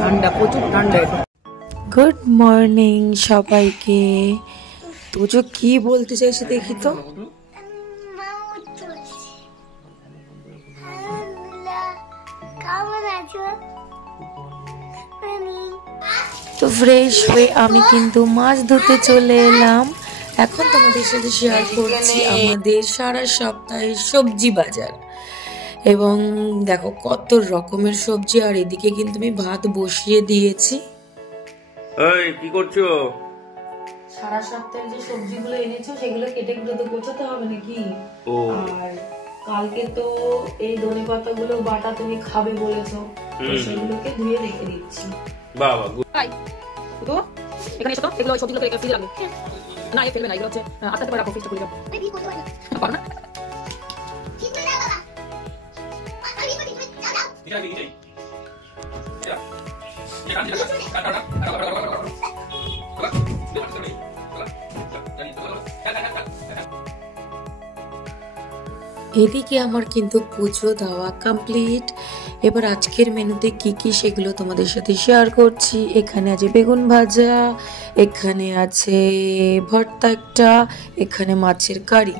ঠান্ডা, প্রচুর ঠান্ডা। গুড মর্নিং সবাইকে। তোজো কি বলতে চাইছে দেখি তো। তো ফ্রেশ হয়ে আমি কিন্তু মাছ ধুতে চলে এলাম। এখন তোমাদের সাথে শেয়ার করছি আমাদের সারা সপ্তাহের সবজি বাজার। এবং দেখো কত রকমের সবজি, আর এদিকে কিন্তু আমি ভাত বসিয়ে দিয়েছি। এই কি করছো? সারা সপ্তাহে যে সবজিগুলো এনেছো সেগুলো কেটে কেটে তো গোছাতে হবে নাকি? আর কালকে তো এই ধনেপাতাগুলো বাটা তুমি খাবে বলেছো, সেগুলোকে ধুয়ে রেখে দিচ্ছি। বাবা তাই তো এখানে এসো তো, এগুলো সবজিগুলো ফ্রিজে রাখবে না, এই ফেলবে না, এগুলো হচ্ছে আস্তে আস্তে করে রাখো, ফ্রিজটা খুলে দাও। পারো না? এদিকে আমার কিন্তু পুজো দেওয়া কমপ্লিট। এবার আজকের মেনুতে কি কি সেগুলো তোমাদের সাথে শেয়ার করছি। এখানে আছে বেগুন ভাজা, এখানে আছে ভর্তা একটা, এখানে মাছের কারি।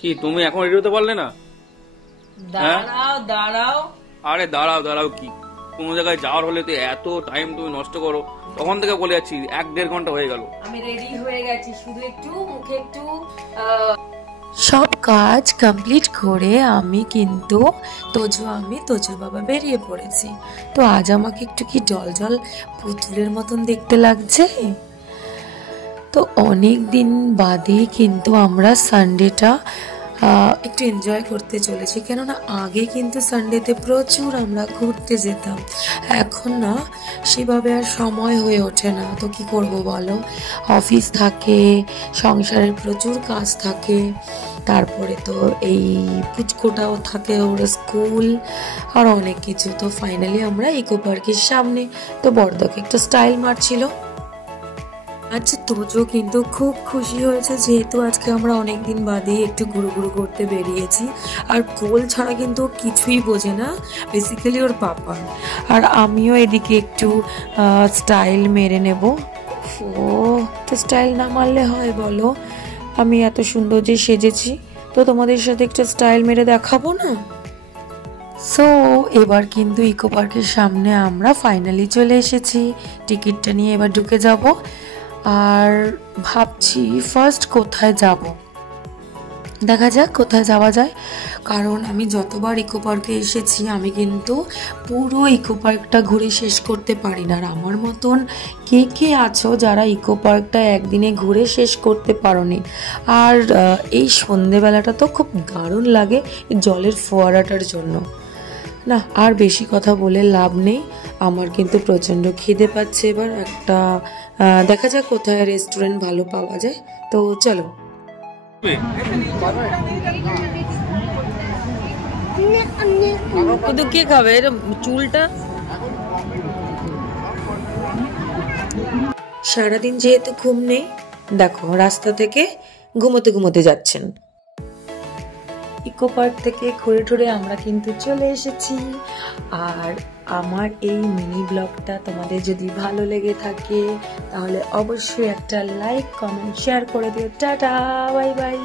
কি তুমি এখন রেডি হতে পারলে না? দাঁড়াও দাঁড়াও, আরে দাঁড়াও দাঁড়াও, কি কোনো জায়গায় যাওয়ার হলে তো এত টাইম তুমি নষ্ট করো। তখন থেকে বলে যাচ্ছি, 1-1.5 ঘন্টা হয়ে গেল। আমি রেডি হয়ে গেছি, শুধু একটু মুখে একটু সব কাজ কমপ্লিট করে আমি কিন্তু তোজোর বাবা বেরিয়ে পড়েছি। তো আজ আমাকে একটু কি জল জল পুতুলের মতন দেখতে লাগছে। তো অনেক দিন বাদে কিন্তু আমরা সানডেটা একটু এনজয় করতে চলেছি, কেননা আগে কিন্তু সানডেতে প্রচুর আমরা ঘুরতে যেতাম। এখন না সেভাবে আর সময় হয়ে ওঠে না। তো কি করব বলো, অফিস থাকে, সংসারের প্রচুর কাজ থাকে, তারপরে তো এই পুচকোটাও থাকে, ওর স্কুল আর অনেক কিছু। তো ফাইনালি আমরা ইকো পার্কের সামনে। তো বড়দাকে একটা স্টাইল মারছিল। আচ্ছা, তোজো কিন্তু খুব খুশি হয়েছে, যেহেতু আজকে আমরা অনেকদিন বাদেই একটু ঘুরু ঘুরু করতে বেরিয়েছি। আর কোল ছাড়া কিন্তু কিছুই বোঝে না, বেসিক্যালি ওর পাপা। আর আমিও এদিকে একটু স্টাইল মেরে নেব। ও তো স্টাইল না মারলে হয় বলো? আমি এত সুন্দর যে সেজেছি, তো তোমাদের সাথে একটা স্টাইল মেরে দেখাবো না? সো এবার কিন্তু ইকো পার্কের সামনে আমরা ফাইনালি চলে এসেছি। টিকিটটা নিয়ে এবার ঢুকে যাব। আর ভাবছি ফার্স্ট কোথায় যাব, দেখা যাক কোথায় যাওয়া যায়। কারণ আমি যতবার ইকো পার্কে এসেছি আমি কিন্তু পুরো ইকো পার্কটা ঘুরে শেষ করতে পারি না। আর আমার মতন কে কে আছো যারা ইকো পার্কটা একদিনে ঘুরে শেষ করতে পারোনি? আর এই সন্ধেবেলাটা তো খুব দারুণ লাগে জলের ফোয়ারাটার জন্য। না আর বেশি কথা বলে লাভ নেই, আমার কিন্তু প্রচণ্ড খিদে পাচ্ছে। এবার একটা দেখা যাক কোথায় রেস্টুরেন্ট ভালো পাওয়া যায়। তো চলো। কিন্তু কে খাবে চুলটা? সারাদিন যেহেতু ঘুম নেই, দেখো রাস্তা থেকে ঘুমোতে ঘুমোতে যাচ্ছেন। ইকো পার্ক থেকে ঘুরে টুরে আমরা কিন্তু চলে এসেছি। আর আমার এই মিনি ব্লগটা তোমাদের যদি ভালো লেগে থাকে তাহলে অবশ্যই একটা লাইক, কমেন্ট, শেয়ার করে দিও। Tata, bye bye.